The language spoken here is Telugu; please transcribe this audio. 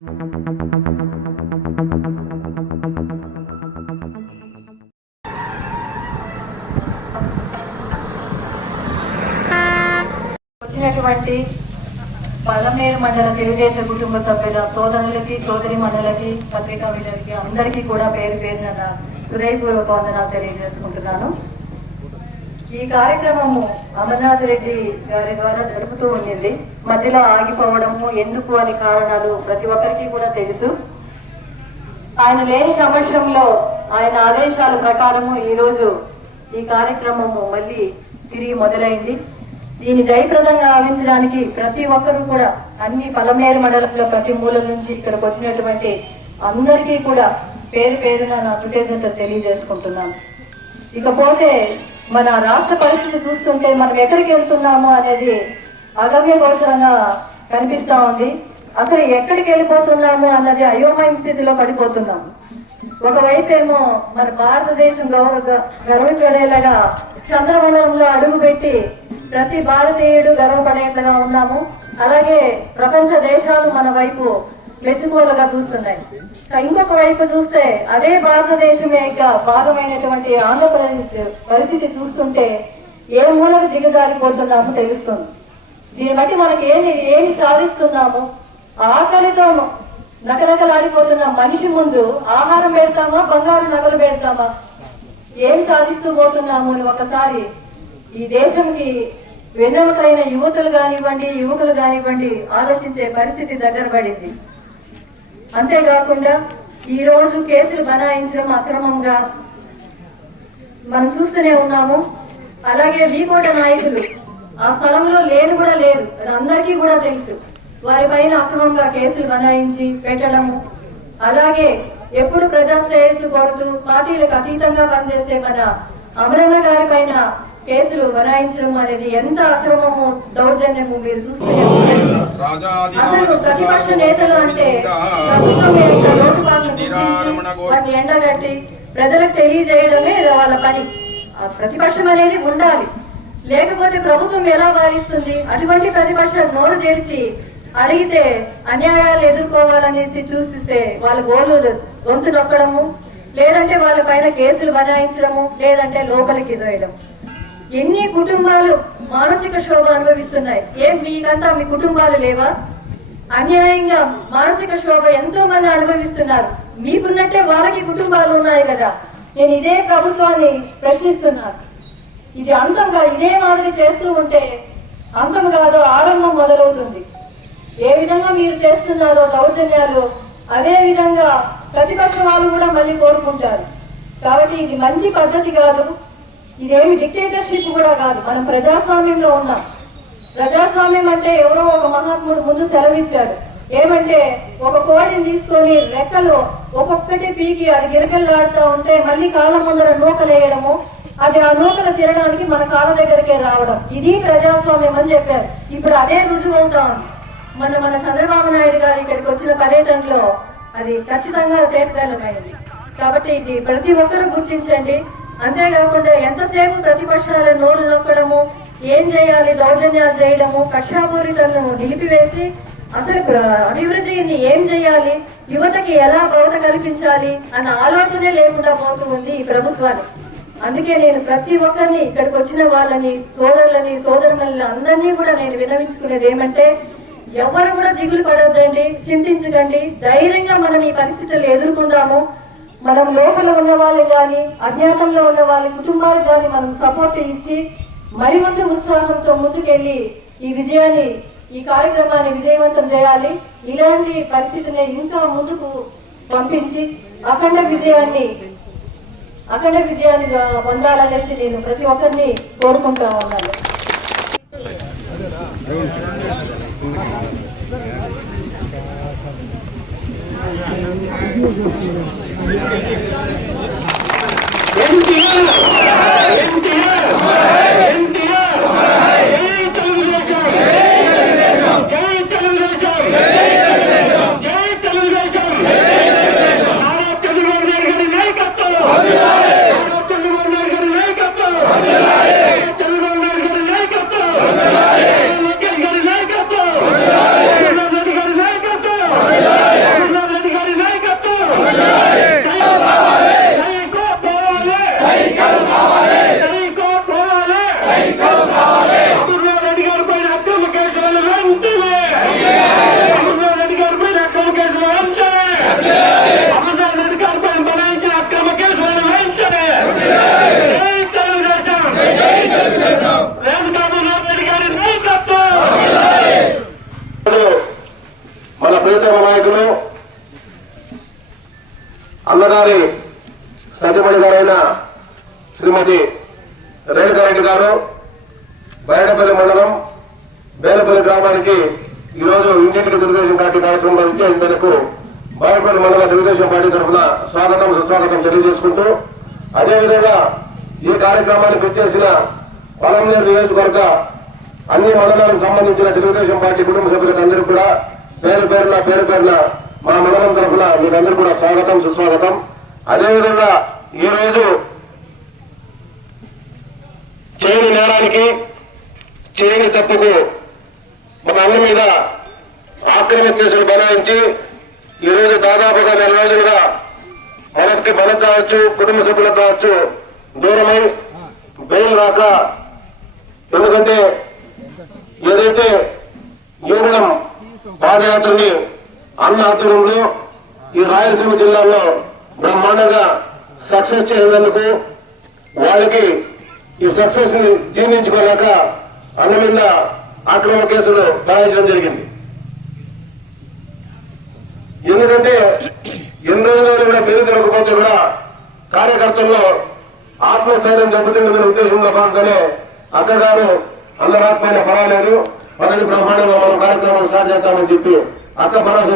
వచ్చినటువంటి పల్లమనేరు మండల తెలుగుదేశం కుటుంబ సభ్యుల సోదరులకి సోదరి మండలకి పత్రికా విలేకరులకి అందరికీ కూడా పేరు పేరున హృదయపూర్వక వందనాలు తెలియజేసుకుంటున్నాను. ఈ కార్యక్రమము అమర్నాథ్ రెడ్డి గారి ద్వారా జరుగుతూ ఉండింది. మధ్యలో ఆగిపోవడము ఎందుకు అని కారణాలు ప్రతి ఒక్కరికి కూడా తెలుసు. ఆయన లేని సమక్షంలో ఆయన ఆదేశాల ప్రకారము ఈరోజు ఈ కార్యక్రమము మళ్ళీ తిరిగి మొదలైంది. దీన్ని జయప్రదంగా ఆవించడానికి ప్రతి ఒక్కరూ కూడా అన్ని పల్లమనేరు మండలంలో ప్రతి మూలం నుంచి ఇక్కడికి వచ్చినటువంటి అందరికీ కూడా పేరు పేరున నా కృతజ్ఞతలు తెలియజేసుకుంటున్నాను. ఇకపోతే మన రాష్ట్ర పరిస్థితి చూస్తుంటే మనం ఎక్కడికి వెళ్తున్నాము అనేది అగమ్య గోచరంగా కనిపిస్తా ఉంది. అసలు ఎక్కడికి వెళ్ళిపోతున్నాము అన్నది అయోమయ స్థితిలో పడిపోతున్నాము. ఒకవైపు ఏమో మన భారతదేశం గర్వపడేలాగా చంద్రమండలంలో అడుగుపెట్టి ప్రతి భారతీయుడు గర్వపడేట్లుగా ఉన్నాము. అలాగే ప్రపంచ దేశాలు మన వైపు మెచ్చుకోలుగా చూస్తున్నాయి. ఇంకొక వైపు చూస్తే అదే భారతదేశం యొక్క భాగమైనటువంటి ఆంధ్రప్రదేశ్ పరిస్థితి చూస్తుంటే ఏ మూలకు దిగజారిపోతున్నామో తెలుస్తుంది. దీన్ని బట్టి మనకి ఏమి సాధిస్తున్నాము? ఆకలితో నకనకలాడిపోతున్న మనిషి ముందు ఆహారం పెడతామా, బంగారు నగలు పెడతామా? ఏమి సాధిస్తూ పోతున్నాము అని ఒకసారి ఈ దేశంకి వెన్నెముకైన యువకులు కానివ్వండి ఆలోచించే పరిస్థితి దగ్గర పడింది. అంతేకాకుండా ఈ రోజు కేసులు బనాయించడం అక్రమంగా మనం చూస్తూనే ఉన్నాము. అలాగే వీకోట నాయకులు ఆ స్థలంలో లేరు, అది అందరికీ కూడా తెలుసు. వారిపైన అక్రమంగా కేసులు బనాయించి పెట్టడము, అలాగే ఎప్పుడు ప్రజాశ్రేయస్సు కోరుతూ పార్టీలకు అతీతంగా పనిచేసే మన అమరన్న గారి పైన కేసులు బనాయించడం అనేది ఎంత అక్రమము, దౌర్జన్యము మీరు చూస్తూనే ఉన్నారు. అసలు ప్రతిపక్ష నేతలు అంటే ప్రభుత్వం యొక్క లోటుపాట్లను వాటిని ఎండగట్టి ప్రజలకు తెలియజేయడమే వాళ్ళ పని. ఆ ప్రతిపక్షం అనేది ఉండాలి, లేకపోతే ప్రభుత్వం ఎలా భావిస్తుంది? అటువంటి ప్రతిపక్షం నోరు తెరిచి అడిగితే అన్యాయాలు ఎదుర్కోవాలనేసి చూసిస్తే వాళ్ళ గొంతు నొక్కడము, లేదంటే వాళ్ళ పైన కేసులు బనాయించడము, లేదంటే లోపలికి దోయడం. ఎన్ని కుటుంబాలు మానసిక శోభ అనుభవిస్తున్నాయి. మీకంతా మీ కుటుంబాలు లేవా? అన్యాయంగా మానసిక శోభ ఎంతో మంది అనుభవిస్తున్నారు. మీకున్నట్టే వాళ్ళకి కుటుంబాలు ఉన్నాయి కదా. నేను ఇదే ప్రభుత్వాన్ని ప్రశ్నిస్తున్నాను. ఇది అంతం కాదు. ఇదే మాదిరి చేస్తూ ఉంటే అంతం కాదు, ఆరంభం మొదలవుతుంది. ఏ విధంగా మీరు చేస్తున్నారో దౌర్జన్యాలు, అదే విధంగా ప్రతిపక్ష వాళ్ళు కూడా మళ్ళీ కోరుకుంటారు. కాబట్టి ఇది మంచి పద్ధతి కాదు. ఇదేమి డిక్టేటర్షిప్ కూడా కాదు. మనం ప్రజాస్వామ్యంలో ఉన్నాం. ప్రజాస్వామ్యం అంటే ఎవరో ఒక మహాత్ముడు ముందు సెలవిచ్చాడు. ఏమంటే ఒక కోడిని తీసుకొని రెక్కలు ఒక్కొక్కటి పీకి అది గిలగిల్లాడుతూ ఉంటే మళ్ళీ కాళ్ళ ముందర నూకలేయడము, అది ఆ నూకలు తినడానికి మన కాళ్ళ దగ్గరికే రావడం, ఇది ప్రజాస్వామ్యం అని చెప్పారు. ఇప్పుడు అదే రుజువు అవుతా ఉంది. మన చంద్రబాబు నాయుడు గారు ఇక్కడికి వచ్చిన పర్యటనలో అది ఖచ్చితంగా తేటతెల్లమైంది. కాబట్టి ఇది ప్రతి ఒక్కరూ గుర్తించండి. అంతేకాకుండా ఎంతసేపు ప్రతిపక్షాల నోరు నొక్కడము, ఏం చేయాలి, దౌర్జన్యాలు చేయడము, కక్షాపూరితలను నిలిపివేసి అసలు అభివృద్ధిని ఏం చేయాలి, యువతకి ఎలా భవత కల్పించాలి అన్న ఆలోచనే లేకుండా పోతూ ఉంది ఈ ప్రభుత్వాన్ని. అందుకే నేను ప్రతి ఒక్కరిని ఇక్కడికి వచ్చిన వాళ్ళని, సోదరులని, సోదరులని అందరినీ కూడా నేను విన్నవించుకునేది ఏమంటే, ఎవరు కూడా దిగులు పడొద్దండి, చింతించకండి. ధైర్యంగా మనం ఈ పరిస్థితులు ఎదుర్కొందాము. మనం లోపల ఉన్న వాళ్ళు కానీ, అజ్ఞాతంలో ఉన్న వాళ్ళ కుటుంబాలకు కానీ మనం సపోర్ట్ ఇచ్చి మరింత ఉత్సాహంతో ముందుకెళ్ళి ఈ కార్యక్రమాన్ని విజయవంతం చేయాలి. ఇలాంటి పరిస్థితిని ఇంకా ముందుకు పంపించి అఖండ విజయాన్ని పొందాలనేసి నేను ప్రతి ఒక్కరిని కోరుకుంటా ఉన్నాను. నాయకులు అన్నగారి సతీమణి గారైన శ్రీమతి రేణుకారెడ్డి గారు బయటపల్లి మండలం బేలపల్లి గ్రామానికి ఈరోజు ఇంటింటికి తెలుగుదేశం పార్టీ కార్యక్రమంలో ఇచ్చేందుకు బయటపల్లి మండల తెలుగుదేశం పార్టీ తరఫున స్వాగతం సుస్వాగతం తెలియజేసుకుంటూ అదేవిధంగా ఈ కార్యక్రమానికి వచ్చేసిన పొలంనేరు నియోజకవర్గ అన్ని మండలాలకు సంబంధించిన తెలుగుదేశం పార్టీ కుటుంబ సభ్యులకు అందరూ కూడా పేరు పేరున మా మండలం తరఫున మీరందరూ కూడా స్వాగతం సుస్వాగతం. అదేవిధంగా ఈ రోజు చేయని నేరానికి చేయని తప్పుకు మన అన్న మీద ఆక్రమణ కేసులు బనాయించి ఈ రోజు దాదాపుగా 4 రోజులుగా మనకు కావచ్చు కుటుంబ సభ్యులకు కావచ్చు దూరమై బెయిల్ రాక, ఎందుకంటే ఏదైతే యువగడం పాదయాత్రని అన్న ఆధ్వర్యంలో ఈ రాయలసీమ జిల్లాలో బ్రహ్మాండంగా సక్సెస్ చేసేందుకు వాళ్ళకి ఈ సక్సెస్ ని జీర్ణించుకోలేక అన్న మీద ఆక్రమణ కేసులు బనాయించడం జరిగింది. ఎందుకంటే ఎన్ని రోజులు కూడా బెయిల్ దొరకపోతే కూడా కార్యకర్తల్లో ఆత్మస్థైర్యం దెబ్బతింటుందనే ఉద్దేశంలో భాగంగానే అక్కగారు అందరాత్మైన పర్వాలేదు మొదటి బ్రహ్మాండంగా మనం కార్యక్రమాలు స్టార్ట్ చేస్తామని చెప్పి అక్క భరోసా